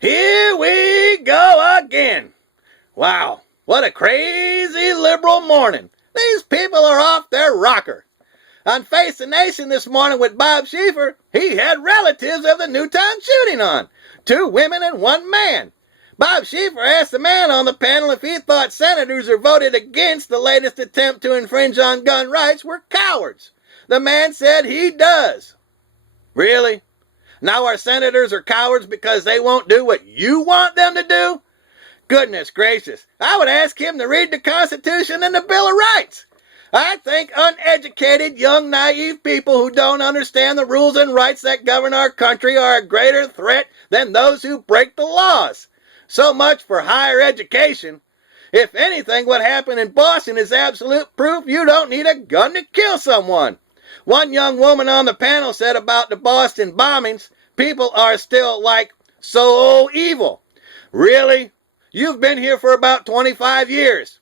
Here we go again. Wow, what a crazy liberal morning. These people are off their rocker. On Face the Nation this morning with Bob Schieffer, he had relatives of the Newtown shooting on. 2 women and 1 man. Bob Schieffer asked the man on the panel if he thought senators who voted against the latest attempt to infringe on gun rights were cowards. The man said he does. Really? Now our senators are cowards because they won't do what you want them to do? Goodness gracious, I would ask him to read the Constitution and the Bill of Rights. I think uneducated, young, naive people who don't understand the rules and rights that govern our country are a greater threat than those who break the laws. So much for higher education. If anything, what happened in Boston is absolute proof you don't need a gun to kill someone. One young woman on the panel said about the Boston bombings, people are still so evil. Really? You've been here for about 25 years.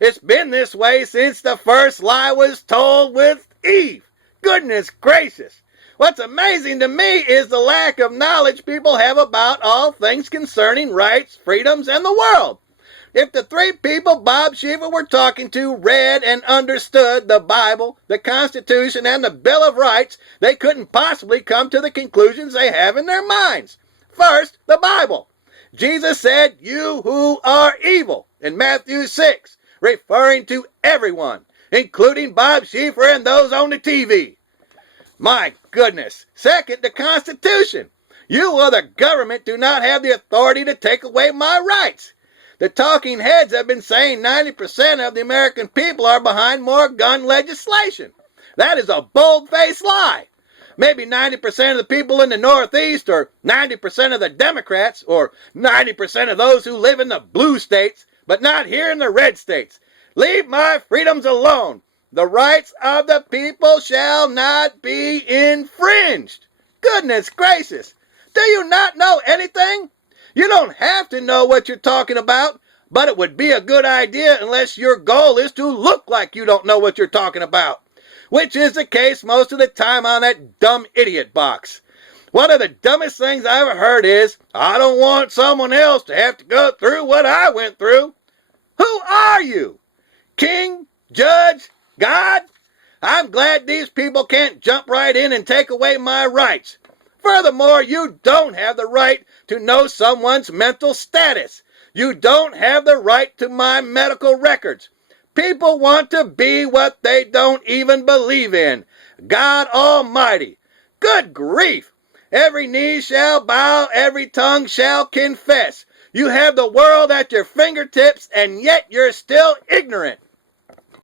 It's been this way since the first lie was told with Eve. Goodness gracious. What's amazing to me is the lack of knowledge people have about all things concerning rights, freedoms, and the world. If the 3 people Bob Schieffer were talking to read and understood the Bible, the Constitution, and the Bill of Rights, they couldn't possibly come to the conclusions they have in their minds. First, the Bible. Jesus said, "You who are evil," in Matthew 6, referring to everyone, including Bob Schieffer and those on the TV. My goodness. Second, the Constitution. You or the government do not have the authority to take away my rights. The talking heads have been saying 90% of the American people are behind more gun legislation. That is a bold-faced lie. Maybe 90% of the people in the Northeast, or 90% of the Democrats, or 90% of those who live in the blue states, but not here in the red states. Leave my freedoms alone. The rights of the people shall not be infringed. Goodness gracious. Do you not know anything? You don't have to know what you're talking about, but it would be a good idea unless your goal is to look like you don't know what you're talking about, which is the case most of the time on that dumb idiot box. One of the dumbest things I ever heard is, "I don't want someone else to have to go through what I went through." Who are you? King? Judge? God? I'm glad these people can't jump right in and take away my rights. Furthermore, you don't have the right to know someone's mental status. You don't have the right to my medical records. People want to be what they don't even believe in. God Almighty. Good grief. Every knee shall bow, every tongue shall confess. You have the world at your fingertips, and yet you're still ignorant.